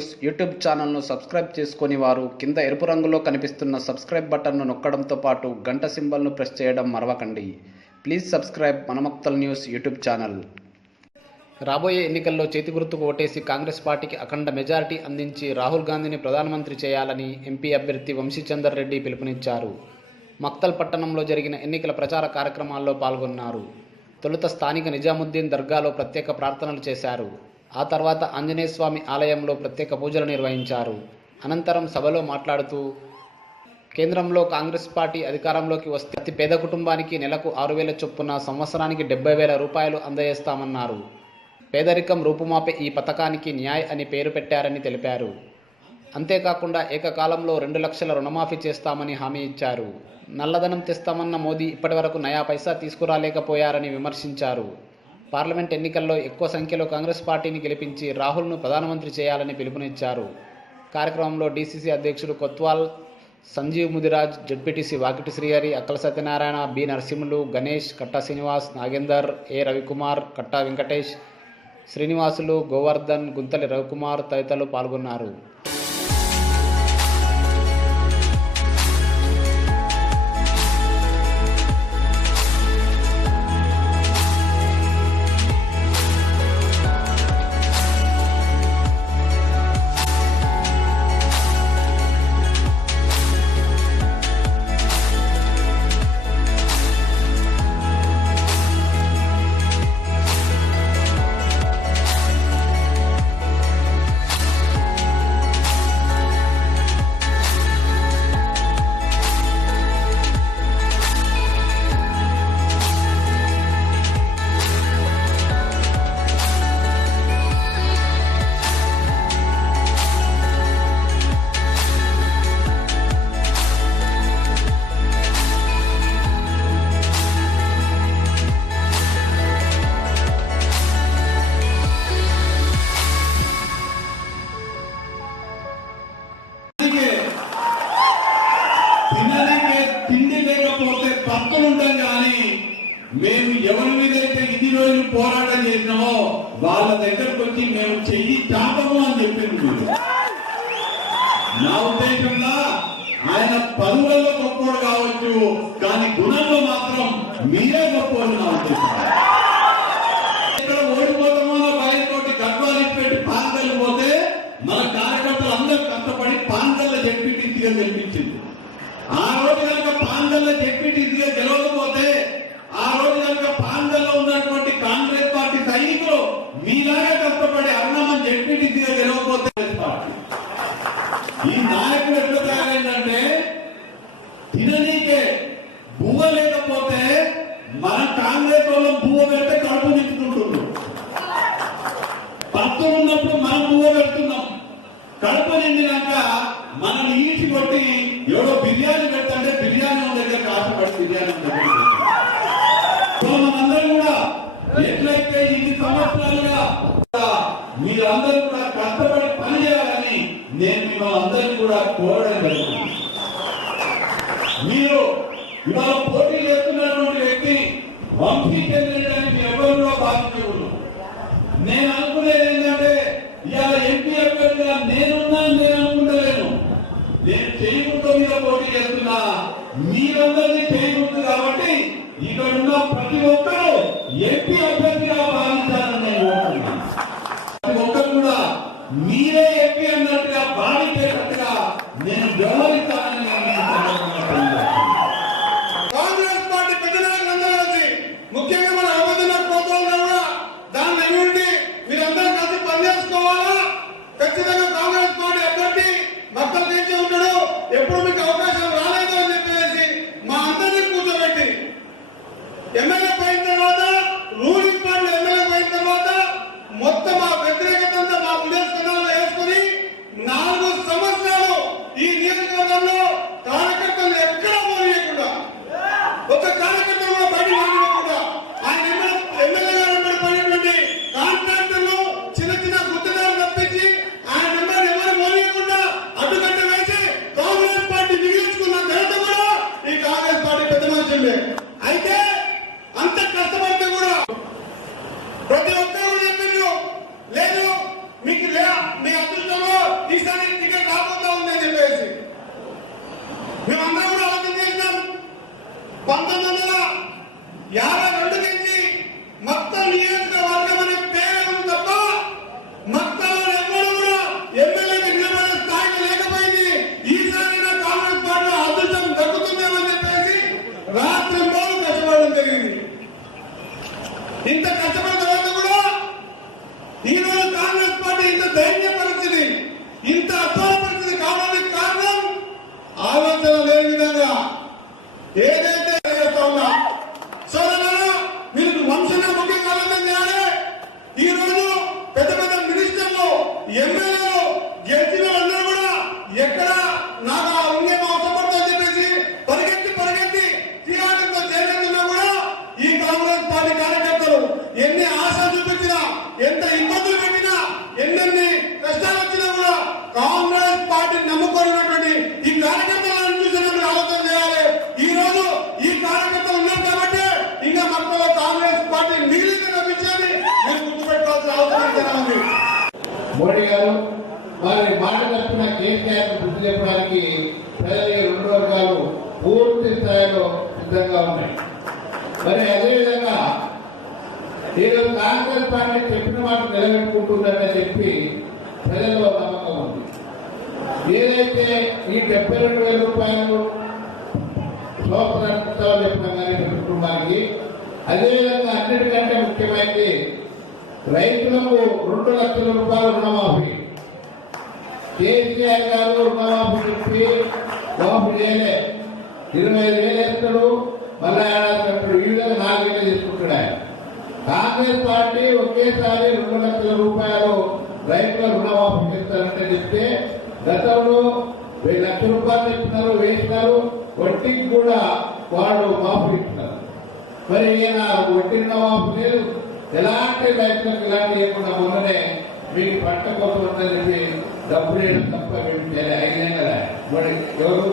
News YouTube ఛానల్ను subscribe చేసుకొని వారు కింద ఎరుపు రంగులో కనిపిస్తున్న సబ్స్క్రైబ్ బటన్ను నొక్కడంతో పాటు గంట సింబల్ను ప్రెస్ చేయడం మరవకండి. Please subscribe Manamakthal news YouTube channel. రాబోయే ఎన్నికల్లో చేతి గుర్తుకు ఓటేసి కాంగ్రెస్ పార్టీకి అఖండ మెజారిటీ అందించి రాహుల్ గాంధీని ప్రధానమంత్రి చేయాలని ఎంపీ అభ్యర్థి వంశీచందర్ రెడ్డి పిలుపునిచ్చారు. మక్తల్ పట్టణంలో జరిగిన ఎన్నికల ప్రచార కార్యక్రమాల్లో పాల్గొన్నారు. తొలుత స్థానిక నిజాముద్దీన్ దర్గాలో ప్రత్యేక ప్రార్థనలు చేశారు. ఆ తర్వాత ఆంజనేయ స్వామి ఆలయంలో ప్రత్యేక పూజలు నిర్వహించారు. అనంతరం సభలో మాట్లాడుతూ కేంద్రంలో కాంగ్రెస్ పార్టీ అధికారంలోకి వస్తే ప్రతి పేద కుటుంబానికి నెలకు 6,000 చొప్పున సంవత్సరానికి 70,000 రూపాయలు అందజేస్తామన్నారు. పేదరికం రూపుమాపే ఈ పథకానికి న్యాయ్ అని పేరు పెట్టారని తెలిపారు. అంతేకాకుండా ఏకకాలంలో 2 లక్షల రుణమాఫీ చేస్తామని హామీ ఇచ్చారు. నల్లధనం తెస్తామన్న మోదీ ఇప్పటివరకు నయా పైసా తీసుకురాలేకపోయారని విమర్శించారు. పార్లమెంట్ ఎన్నికల్లో ఎక్కువ సంఖ్యలో కాంగ్రెస్ పార్టీని గెలిపించి రాహుల్ను ప్రధానమంత్రి చేయాలని పిలుపునిచ్చారు. కార్యక్రమంలో డీసీసీ అధ్యక్షుడు కొత్వాల్ సంజీవ్ ముదిరాజ్, జడ్పీటీసీ వాకిటి శ్రీహరి, అక్కల సత్యనారాయణ, బి నరసింహులు, గణేష్, కట్టా శ్రీనివాస్, నాగేందర్, ఏ రవికుమార్, కట్టా వెంకటేష్, శ్రీనివాసులు, గోవర్ధన్, గుంతలి రవికుమార్ తదితరులు పాల్గొన్నారు. మేము ఎవరి మీద అయితే ఇన్ని రోజులు పోరాటం చేసినామో వాళ్ళ దగ్గరకు వచ్చి మేము చెయ్యి చాపము అని చెప్పింది మీరు. నా ఉద్దేశంలో ఆయన పరువులలో గొప్పోడు కావచ్చు, కానీ గుణంలో మాత్రం మీరే గొప్పోడు. నా ఉద్దేశం ఇక్కడ ఓడిపోతామో బయటతోటి గర్వాలు పెట్టి పాంగల్ పోతే మన కార్యకర్తలు అందరూ కష్టపడి పాంగల్ల జడ్పీటీసీగా గెలిపించింది. ఆ రోజు కనుక పాంగల్ల జడ్పీటీసీగా గెలవకపోతే, ఆ రోజు కనుక పాంగల్లో ఉన్నటువంటి కాంగ్రెస్ పార్టీ సైనికులు మీలాగే కష్టపడి అన్నామని జడ్పీటీసీగా గెలవకపోతే ఈ నాయకుడు ఎట్లా తయారైందంటే తిననీకే బువ్వ లేకపోతే మన కాంగ్రెస్ వాళ్ళం బువ్వ పెడితే కడుపు నింపుకుంటున్నాం. భక్తు ఉన్నప్పుడు మనం బువ్వ పెడుతున్నాం. కడుపు నిండినాక మనల్ని ఈసి కొట్టి ఎవడో బిర్యానీ పెడతాంటే బిర్యానీ దగ్గర కాసుపడి బిర్యానీ మనందరూ కూడా ఎట్లయితే ఇన్ని సంవత్సరాలుగా మీరందరూ కూడా కష్టపడి పని చేయాలని నేను మిమ్మల్ని అందరినీ కూడా కోరడం జరుగుతుంది. మీరు ఇవాళ పోటీ చేస్తున్నటువంటి వ్యక్తి వంశీచంద్రుడని మీరు ఎవరు కూడా భావించకూడదు. నేను అనుకునేది ఏంటంటే ఇవాళ ఎంపీ అభ్యర్థిగా నేను అనుకుంటలేను. నేను చేయకుండా మీద పోటీ చేస్తున్నా, మీరందరినీ చేయకూడదు. కాబట్టి ఇక్కడ ఉన్న ప్రతి ఒక్కరూ ఎంపీ అభ్యర్థిగా భావించాలని నేను కోరుతున్నాను. ప్రతి ఒక్కరు కూడా మీరే ఎంపీ అన్నట్టుగా భావించేటట్టుగా నేను వ్యవహరిస్తానని కాంగ్రెస్ పార్టీ పెద్దలందరూ కలిసి, ముఖ్యంగా మన అబద్ధ ప్రోత్సాహం దాన్ని అయ్యుండి మీరందరూ కలిసి పనిచేసుకోవాలా. ఖచ్చితంగా కాంగ్రెస్ పార్టీ అభ్యర్థి మక్కలు తెచ్చి ఉంటాడు. ఎప్పుడు మీకు అవకాశం రాలేదు అని చెప్పేసి మా అందరినీ కూర్చోబెట్టి ఎమ్మెల్యే పోయిన తర్వాత, రూలింగ్ పార్టీ ఎమ్మెల్యే పోయిన తర్వాత మొత్తం ఆ వ్యతిరేకత అంతా మా విదేశ కణాల్లో వేసుకుని 4 సంవత్సరాలు ఈ నియోజకవర్గ మోడీ గారు వారి మాట తప్పిన కేసీఆర్ బుద్ధి చెప్పడానికి ప్రజల 2 వర్గాలు పూర్తి స్థాయిలో సిద్ధంగా ఉన్నాయి. మరి అదేవిధంగా ఈరోజు కాంగ్రెస్ పార్టీ చెప్పిన మాట నిలబెట్టుకుంటుందని చెప్పి ప్రజల్లో నమ్మకం ఉంది. ఏదైతే ఈ 72,000 రూపాయలు సంవత్సరాలు చెప్పిన కానీ కుటుంబానికి, అదేవిధంగా అన్నిటికంటే ముఖ్యమైనది రైతులకు 2 లక్షల రూపాయలు రుణమాఫీ. కేసీఆర్ గారు రుణమాఫీ చెప్పి మాఫీ చేయలే. 25,000 ఇస్తాడు, మళ్ళా ఏడాది కట్టాడు. ఈ విధంగా 4 ఏళ్ళు తీసుకుంటాడు ఆయన. కాంగ్రెస్ పార్టీ ఒకేసారి 2 లక్షల రూపాయలు రైతుల రుణమాఫీ చేస్తారంటే చెప్తే గతంలో 1,00,000 లక్షల రూపాయలు ఇస్తున్నారు, వేసినారు. వడ్డీకి కూడా వాళ్ళు మాఫీ ఇస్తున్నారు. మరి ఈయన వడ్డీ రుణమాఫీ లేదు, ఎలాంటి రైతులకు ఇలాంటి లేకుండా మొన్ననే మీకు పంట కోసం చెప్పి డబ్బులు వేయడం తప్ప 5 నెలలు మరి ఎవరు